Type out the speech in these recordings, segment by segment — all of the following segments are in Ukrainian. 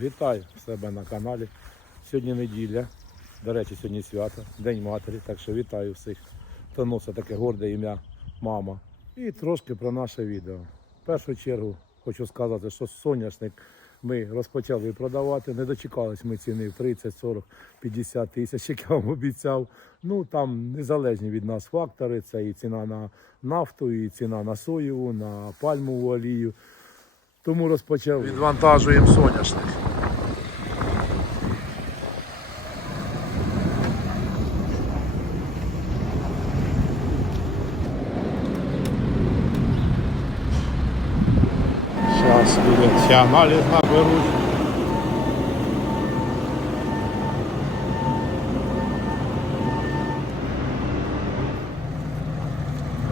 Вітаю себе на каналі. Сьогодні неділя. До речі, сьогодні свято, День матері. Так що вітаю всіх, хто носить таке горде ім'я мама. І трошки про наше відео. В першу чергу хочу сказати, що соняшник ми розпочали продавати. Не дочекались ми ціни в 30, 40, 50 тисяч, як я вам обіцяв. Ну там незалежні від нас фактори. Це і ціна на нафту, і ціна на соєву, на пальмову олію. Тому розпочав. Відвантажуємо соняшник. Зараз ці аналіз.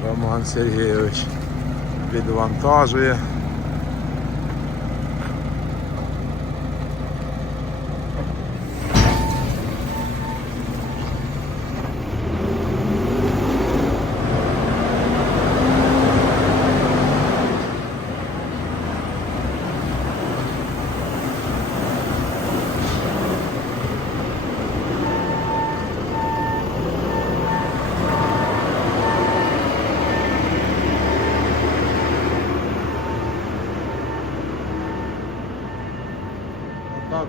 Роман Сергійович відвантажує.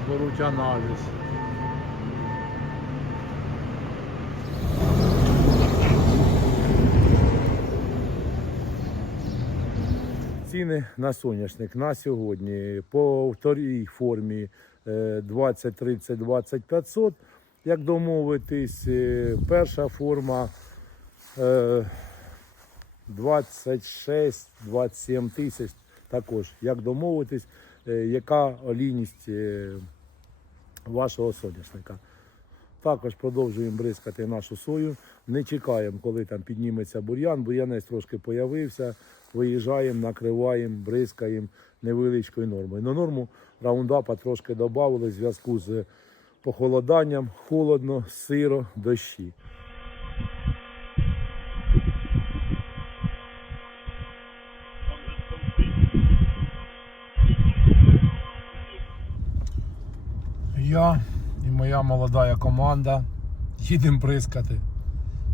Беруть аналіз. Ціни на соняшник на сьогодні по вторій формі е, 20, 30, 20, 500. Як домовитись, е, перша форма е, 26, 27 тисяч. Також як домовитись, е, яка олійність е, вашого соняшника. Також продовжуємо бризкати нашу сою. Не чекаємо, коли там підніметься бур'ян. Бур'янець трошки появився. Виїжджаємо, накриваємо, бризкаємо невеличкою нормою. На норму раундапа трошки додали в зв'язку з похолоданням, холодно, сиро, дощі. Я і моя молода команда їдемо бризкати.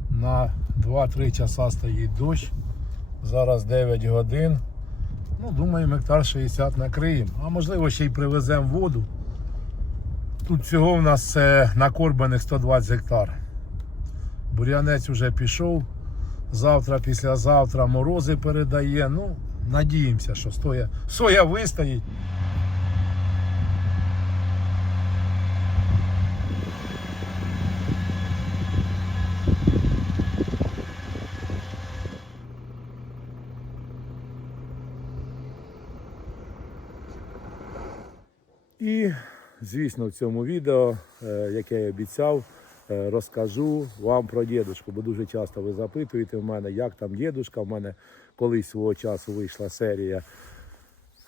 На 2-3 часа стоїть дощ. Зараз 9 годин. Ну, думаємо, гектар 60 накриємо. А можливо ще й привеземо воду. Тут всього в нас е, накорбаних 120 гектар. Бур'янець вже пішов. Завтра, післязавтра морози передає. Ну, надіємося, що стоя, соя вистоїть. І, звісно, в цьому відео, е, яке я обіцяв, е, розкажу вам про дідушку, бо дуже часто ви запитуєте в мене, як там дідушка. В мене колись свого часу вийшла серія.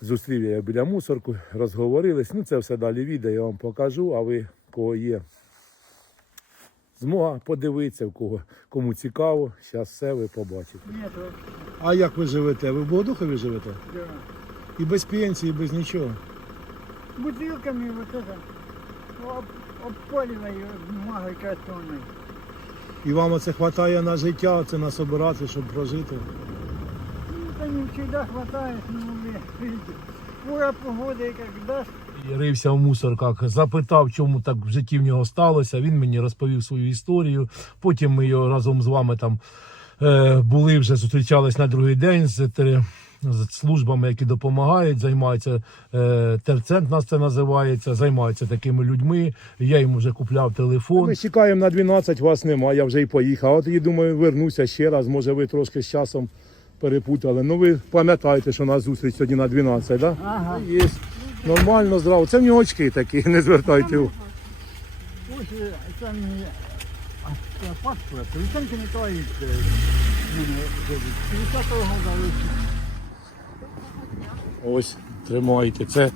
Зустрів я біля мусорку, розговорились. Ну, це все далі відео, я вам покажу, а ви кого є. Змога подивитися, в кого кому цікаво, зараз все ви побачите. А як ви живете? Ви в Богодухові живете? да. І без пенсії, і без нічого Бутылками вот это об, обпаливай бумагой картонной. І вам оце хватає на життя, це на собирати, щоб прожити. Ну, это не всегда хватает, но вы видите, пора погода и как даст, рився в мусорках, запитав, чому так в житті в нього сталося. Він мені розповів свою історію. Потім ми його разом з вами там е, були вже зустрічались на другий день з, тер- з службами, які допомагають, займаються е, терцент, нас це називається, займаються такими людьми. Я йому вже купляв телефон. Ми чекаємо на 12, вас немає, я вже і поїхав. От і думаю, вернуся ще раз. Може ви трошки з часом перепутали. Ну ви пам'ятаєте, що у нас зустріч сьогодні на 12, так? Да? Ага. Є. Нормально, здраво. Це в нього очки такі, не звертайте. увагу. Е, паспорт, Олександр Миколаївич е, мене ходить, 50-го года вийшов. Ось, тримайте. Це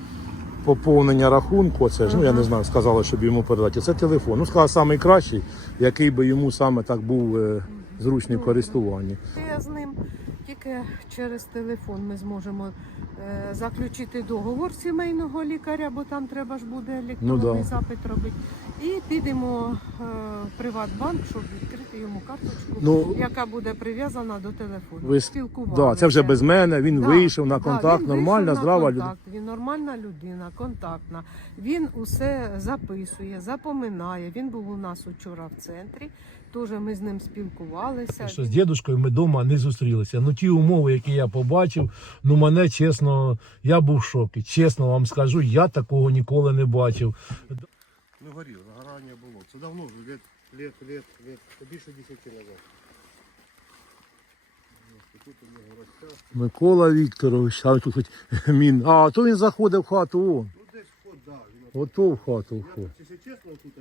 поповнення рахунку. Це ж, ну я не знаю, сказали, щоб йому передати. Це телефон. Ну, сказав, найкращий, який би йому саме так був е, зручний в користуванні. Я з ним Тільки через телефон ми зможемо е, заключити договор сімейного лікаря, бо там треба ж буде електронний да. запит робити. І підемо е, в Приватбанк, щоб відкрити йому карточку, Ну, яка буде прив'язана до телефону. Ви Да, це вже без мене. Він Да, вийшов на да, контакт, він нормальна, вийшов на здрава людина. Він нормальна людина, контактна. Він усе записує, запоминає. Він був у нас учора в центрі. Теж ми з ним спілкувалися. Що з дідушкою ми вдома не зустрілися. Ну ті умови, які я побачив, ну мене чесно, я був в шокі. Чесно вам скажу, я такого ніколи не бачив. Ну горів, загорання було. Це давно вже, лет, лет, лет, лет, більше 10 назад. Микола Вікторович, а тут хоч мін. А, то він заходив в хату. О, Ну десь вход, да. Ото в хату вход.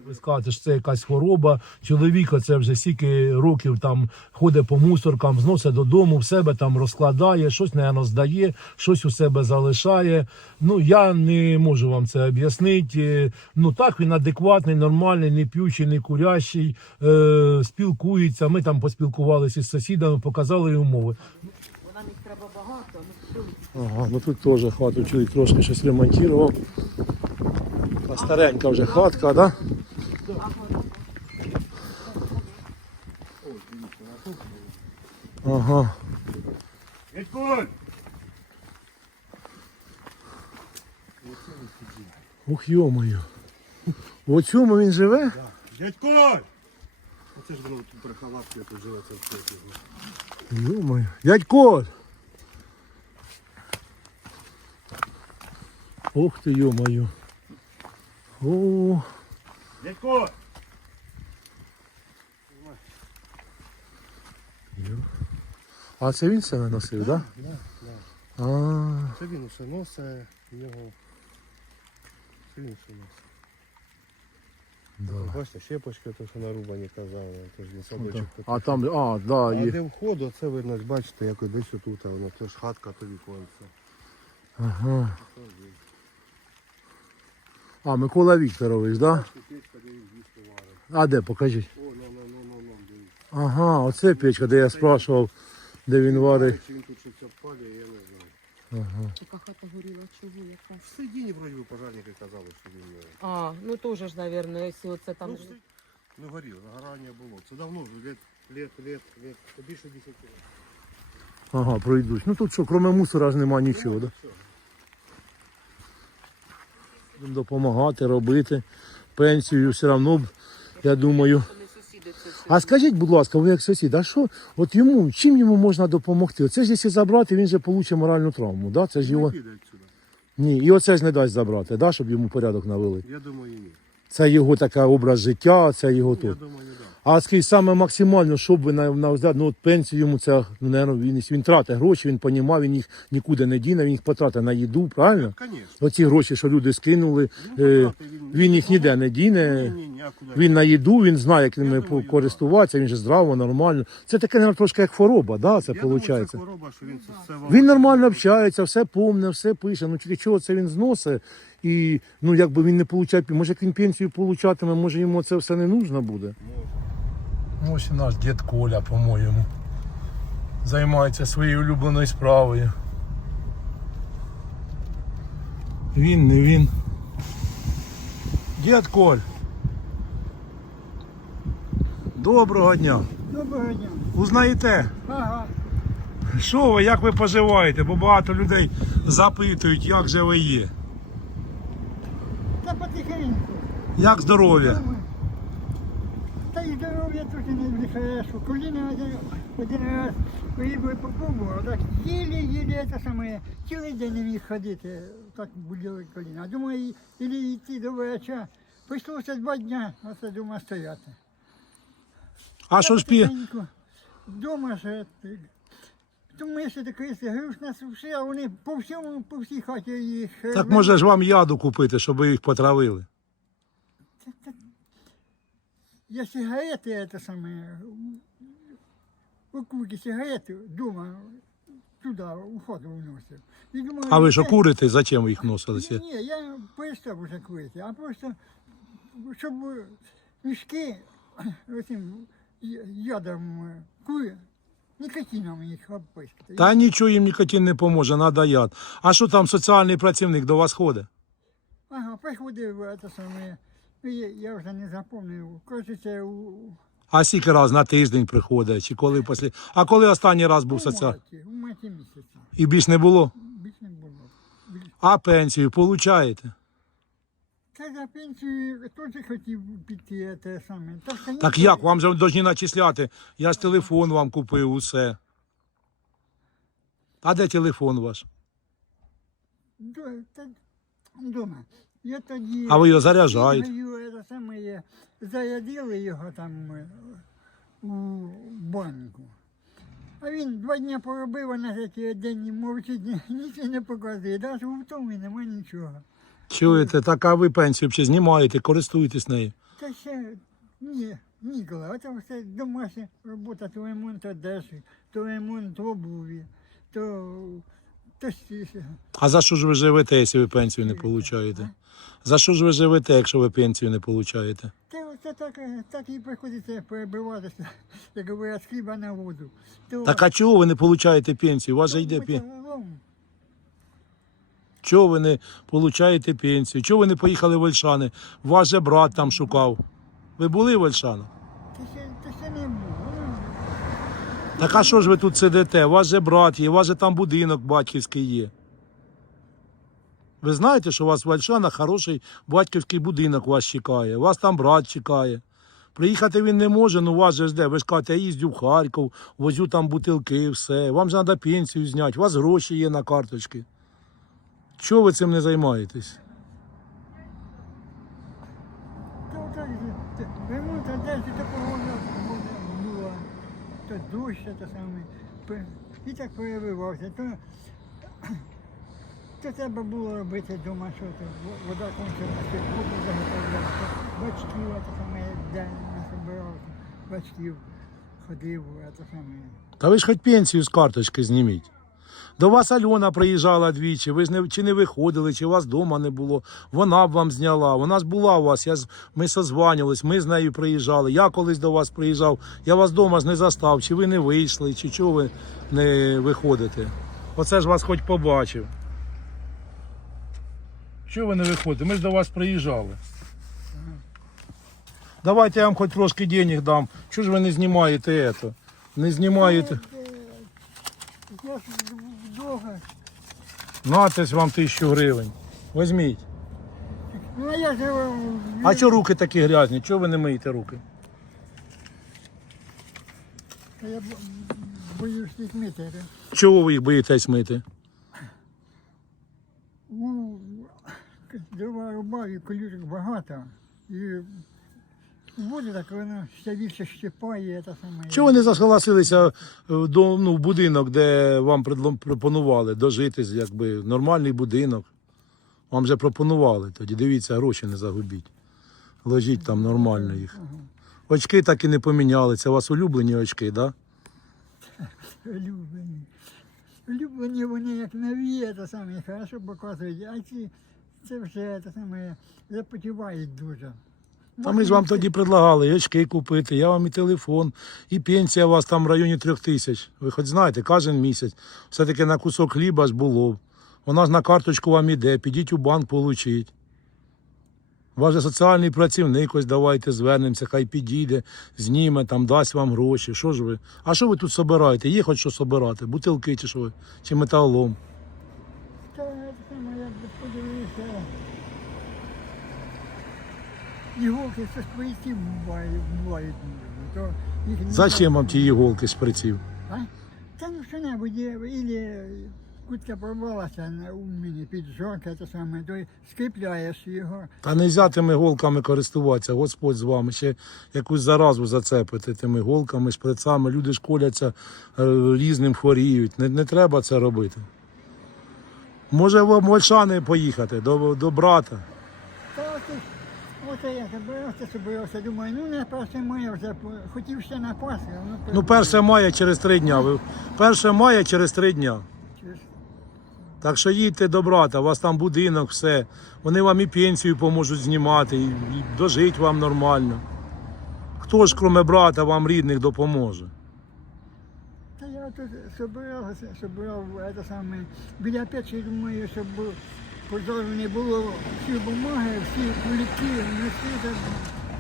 Ви скажете, що це якась хвороба. Чоловік оце вже стільки років там ходить по мусоркам, зносить додому, в себе там розкладає, щось, напевно, здає, щось у себе залишає. Ну, я не можу вам це об'яснити. Ну так, він адекватний, нормальний, не п'ючий, не курящий, е, спілкується. Ми там поспілкувалися з сусідами, показали умови. Нам їх треба багато. Ага, ну тут теж хату чоловік трошки щось ремонтував. Старенька вже хатка, да? Ага. Ух, йомою. В цьому він живе? Дядькуль! Оце ж воно тут прихалапки, тут живе це все. Йомою. Дядько! Ух ти, йомою. О, Дядько! а це він себе носив, так? Да, да. Да? А, Це він усе носить, в нього. Це він усе носить. да. Бачите, щепочки, то що нарубані казали, то ж не садочок. такий. А там, а, да, А є. де входу, це видно, бачите, як десь отут, воно то ж хатка, то віконце. Ага. А, Микола Вікторович, да? А де, покажіть. Ну, ну, ну, ну, ну. Ага, оце печка, де я спрашував, де він варить. Чи він тут щось обпалює, я не знаю. Ага. Така хата горіла, чого яка? В середині, вроді, би, пожарники казали, що він... е, А, ну теж ж, мабуть, якщо оце там. Ну, все- ну горів, загорання було. Це давно вже, лет, лет, лет, лет, більше 10 років. Ага, пройдуть. Ну тут що, крім мусора ж нема нічого, да? Все. Будемо допомагати, робити. Пенсію все одно, я думаю. А скажіть, будь ласка, ви як сусід, а що, от йому, чим йому можна допомогти? Оце ж якщо забрати, він же получить моральну травму, да? Це ж його. Ні, і оце ж не дасть забрати, да? щоб йому порядок навели. Я думаю, ні. Це його така образ життя, це його Я тут. думаю, не да. А скажіть, саме максимально, щоб ви на, на взгляд, ну от пенсію йому це, ну, наверно, він, він тратить гроші, він понімав, він їх нікуди не діне, він їх потратить на їду, правильно? Звісно. Оці гроші, що люди скинули, е, він їх ніде не діне. Ні, ні, ні, а куди? Він на їду, він знає, як ними думаю, користуватися, він же здраво, нормально. Це таке, наверно, трошки як хвороба, да, це Я думаю, виходить. це хвороба, що він це все Він нормально общається, все помне, все пише. Ну тільки чого це він зносить? І ну якби він не получає, може як він пенсію получатиме, може йому це все не нужно буде. Ось і наш дід Коля, по-моєму. Займається своєю улюбленою справою. Він, не він. Дід Коль. Доброго дня. Доброго дня. Узнаєте? Ага. Що ви, як ви поживаєте? Бо багато людей запитують, як же ви є. Та потихеньку. Як здоров'я? Думаю. Та й здоров'я тут не що коліна один, один раз поїхали попробував, так їлі-їлі це саме, цілий день не міг ходити, так боліли коліна. А думаю, і йти до врача. Прийшлося два дня, оце дома стояти. А що? Потихеньку. Дома ж. е, Тому я ще такий груш нас все, а вони по всьому, по всій хаті їх. е, Так може ж вам яду купити, щоб ви їх потравили Я сигареты это самое, окурки сигареты дома туда, у входу уносив. І думаю, А ви що це- курите? Зачем ви їх носилися? Ні, я перестав уже курити, а просто, щоб мішки оцим я- ядом кури Нікотином їх обпискати. Та нічого їм нікотин не поможе, треба яд. А що там соціальний працівник до вас ходить? Ага, приходив це саме. Ну, Я, я вже не запомнив. Кажеться, у, А скільки раз на тиждень приходить, чи коли після. А коли останній раз був у соціальний? у марті місяці. І більш не було? Більш не було. А пенсію получаєте? Та за пенсію теж хотів піти те саме. Так, що Так як? Вам же повинні начисляти. Я ж телефон вам купив, усе. А де телефон ваш? До, та, дома. Я тоді... А ви його заряджаєте? Це саме є, зарядили його там е, у банку. А він два дні поробив, а на третій день мовчить, ні- нічого не показує. Навіть у втомі нема нічого. Чуєте, так а ви пенсію взагалі знімаєте, користуєтесь нею. Та ще ні, ніколи. Це все домашня робота, то ремонт одежі, то ремонт обуві, то, А за що ж ви живете, якщо ви пенсію не получаєте? За що ж ви живете, якщо ви пенсію не получаєте? Це так, е, так і приходиться перебиватися, як говорять, з хліба на воду. То, Так а чого ви не получаєте пенсію? У вас же йде пенсія. пенсія. Чого ви не получаєте пенсію? Чого ви не поїхали в Ольшани? Ваш же брат там шукав. Ви були в Ольшанах? Ти ще, ти ще не був. ну. Так а що ж ви тут сидите? У вас же брат є, у вас же там будинок батьківський є. Ви знаєте, що у вас в Ольшанах хороший батьківський будинок вас чекає. Вас там брат чекає. Приїхати він не може, ну вас же жде. Ви ж кажете, я їздю в Харків, возю там бутилки, все. Вам же треба пенсію зняти, у вас гроші є на карточки. Чого ви цим не займаєтесь? То так же, те- ремонт одежі, то погода погода була, то те саме. І так перебивався. То, то треба було робити вдома, що то во- вода кончилася, воду заготовляти. Батьків, то саме, де насобирався, батьків ходив, а то саме. Та ви ж хоч пенсію з карточки зніміть. До вас Альона приїжджала двічі, ви ж не, чи не виходили, чи вас вдома не було. Вона б вам зняла. Вона ж була у вас. Я, ми созванювались, ми з нею приїжджали. Я колись до вас приїжджав, я вас вдома ж не застав, чи ви не вийшли, чи чого ви не виходите. Оце ж вас хоч побачив. Чого ви не виходите? Ми ж до вас приїжджали. Давайте я вам хоч трошки денег дам. Чого ж ви не знімаєте це? Не знімаєте. Я ж довго. Натись вам тисячу гривень. Візьміть. Ну, а я живу. А чого руки такі грязні? Чого ви не миєте руки? Я б- боюсь їх мити. Чого ви їх боїтесь мити? У дрова рубаю, колючок багато. І буде так, воно ще більше щипає, те саме. Чого не согласилися е, до ну, в будинок, де вам предло- пропонували дожити, якби нормальний будинок? Вам вже пропонували тоді. Дивіться, гроші не загубіть. Ложіть там нормально їх. Очки так і не поміняли. Це у вас улюблені очки, так? Да? Улюблені. Улюблені вони як нові, те саме, хорошо показують, а ці це вже те саме запотівають дуже. Та ми ж вам тоді предлагали і очки купити, я вам і телефон, і пенсія у вас там в районі трьох тисяч. Ви хоч знаєте, кожен місяць. Все-таки на кусок хліба ж було. Вона ж на карточку вам іде, підіть у банк, получіть. Ваш соціальний працівник, ось давайте звернемося, хай підійде, зніме, там дасть вам гроші. Що ж ви? А що ви тут собираєте? Є хоч що собирати? Бутилки чи що? Чи металолом? Та те саме, як би подивився. Іголки це шприців бувають, бувають. То їх не Зачем вам ті іголки шприців? А? Та ну що-небудь, є, ілі кутка порвалася на- у мене під жонка, те саме, то й скріпляєш його. Та не можна тими голками користуватися, Господь з вами. Ще якусь заразу зацепити тими голками, шприцами. Люди школяться е, різним хворіють. Не, не треба це робити. Може в Мольшани поїхати до, до брата. Оце, я забирався, собирався, думаю, ну не перше моє вже, хотів ще на Пасху, ну, Ну, перше мая через три дня. Ви, перше мая через три дня. Так що їдьте до брата, у вас там будинок, все. Вони вам і пенсію поможуть знімати, і, і дожити вам нормально. Хто ж, крім брата, вам рідних допоможе? Та я тут собирався, собирав це саме, біля печі, думаю, щоб пожару не було всі бумаги, всі куліки, носи, так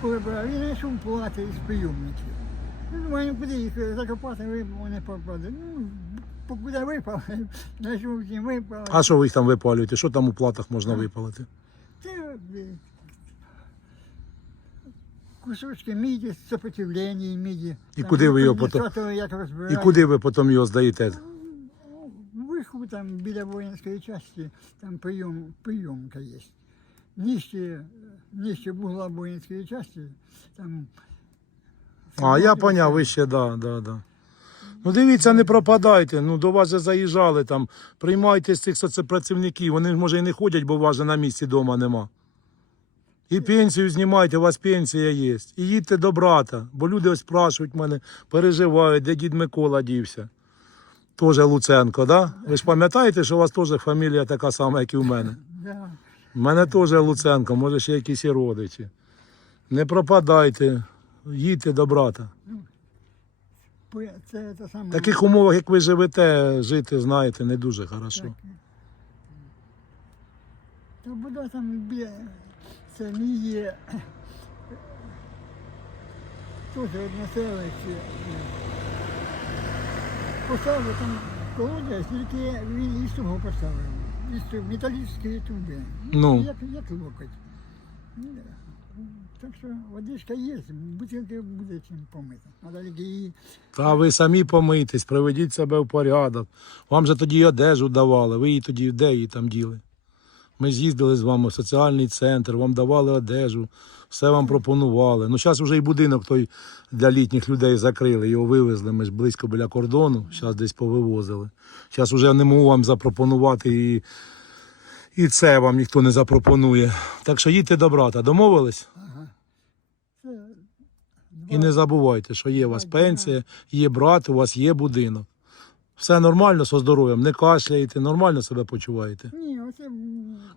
повибирав. І знайшов плати із прийомників. Ну, думаю, куди їх закопати, ви вони попаде. Ну, покуди випали, знайшов всі випали. А що ви їх там випалюєте? Що там у платах можна випалити? Це кусочки міді, сопротивлення міді. І Там куди ви його потім- І куди ви потім його здаєте? Вверху там біля воїнської частини там прийом, прийомка є. Нижче, нижче бугла воїнської частини, там. А, я поняв, ви ще, да, да, да. Ну дивіться, не пропадайте. Ну до вас же заїжджали там. Приймайте з цих соцпрацівників. Вони може і не ходять, бо у вас же на місці вдома нема. І пенсію знімайте, у вас пенсія є. І їдьте до брата, бо люди ось спрашують мене, переживають, де дід Микола дівся. Тоже Луценко, да? Ви ж пам'ятаєте, що у вас теж фамілія така сама, як і у мене? У мене теж Луценко, може ще якісь і родичі. Не пропадайте, їдьте до брата. По- Це саме. В таких умовах, як ви живете, жити, знаєте, не дуже хорошо. Так. Та буде там біля це мій теж одне Поставив там колодязь, тільки він із того поставив. Із металічної труби. Ну. Як, як локоть. Ну, Так що водичка є, бутилки буде чим помити. А далі її Та ви самі помийтесь, приведіть себе в порядок. Вам же тоді й одежу давали, ви її тоді де її там діли? Ми з'їздили з вами в соціальний центр, вам давали одежу, все вам пропонували. Ну, зараз вже і будинок той для літніх людей закрили, його вивезли. Ми ж близько біля кордону, зараз десь повивозили. Зараз вже не можу вам запропонувати і, і це вам ніхто не запропонує. Так що їдьте до брата, домовились? це І не забувайте, що є у вас пенсія, є брат, у вас є будинок. Все нормально зі здоров'ям, не кашляєте, нормально себе почуваєте. Ні, оце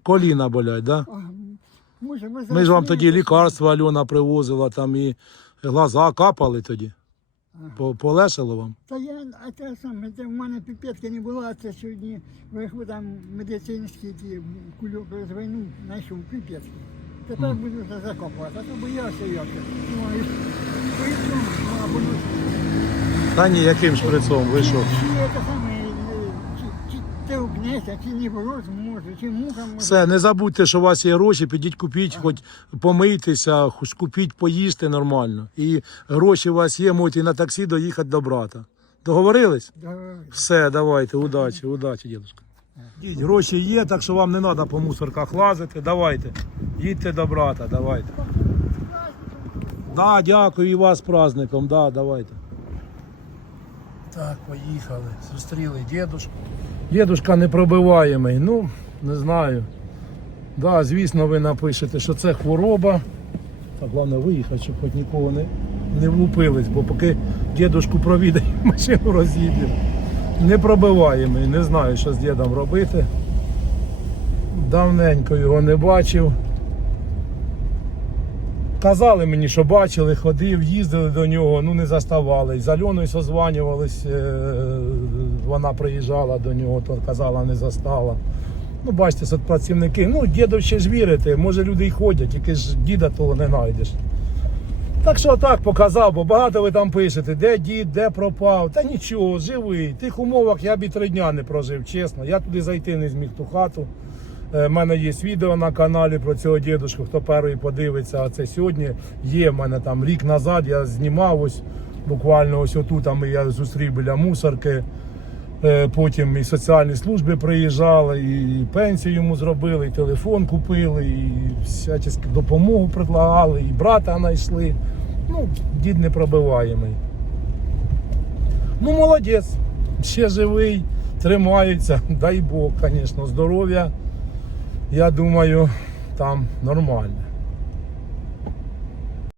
Коліна болять, да? а, може Ми ж вам тоді лікарства Альона привозила, там і глаза капали тоді. Ага. Полешало вам? Та я, а те саме, це в мене піпетки не було, а це сьогодні вверху там медицинські ті кульок розвинув, знайшов піпетки. Тепер буду вже закопувати, а то боявся як. Думаю, прийду, ну, а буду Та ні, яким шприцом, ви що? чи це саме, е, чи, не мороз може, чи муха може. Все, не забудьте, що у вас є гроші, підіть купіть, хоч помийтеся, хоч купіть, поїсти нормально. І гроші у вас є, можете і на таксі доїхати до брата. Договорились? Давай. Все, давайте, удачі, удачі. Дідь, гроші є, так що вам не треба по мусорках лазити. Давайте. Їдьте до брата, давайте. Да, дякую і вас з праздником, да, давайте. Так, поїхали. Зустріли дідушку. Дідушка непробиваємий, ну, не знаю. Да, звісно, ви напишете, що це хвороба. Так, головне виїхати, щоб хоч нікого не, не влупились, бо поки дідушку провідаємо, машину роз'їдемо. Непробиваємий, не знаю, що з дідом робити. Давненько його не бачив. Казали мені, що бачили, ходив, їздили до нього, ну не заставали. З Альоною созванювались, е, вона приїжджала до нього, то казала, не застала. Ну, бачите, соцпрацівники, ну, дідов ще ж вірите, може люди й ходять, тільки ж діда того не знайдеш. Так що так показав, бо багато ви там пишете, де дід, де пропав. Та нічого, живий. Тих умовах я б і три дня не прожив, чесно. Я туди зайти не зміг ту хату. У мене є відео на каналі про цього дідушку, хто перший подивиться, а це сьогодні є в мене там рік назад, я знімав ось буквально ось отут там я зустрів біля мусорки. Е, Потім і соціальні служби приїжджали, і пенсію йому зробили, і телефон купили, і всячески допомогу предлагали, і брата знайшли. Ну, дід непробиваємий. Ну, молодець, ще живий, тримається, дай Бог, звісно, здоров'я. Я думаю, там нормально.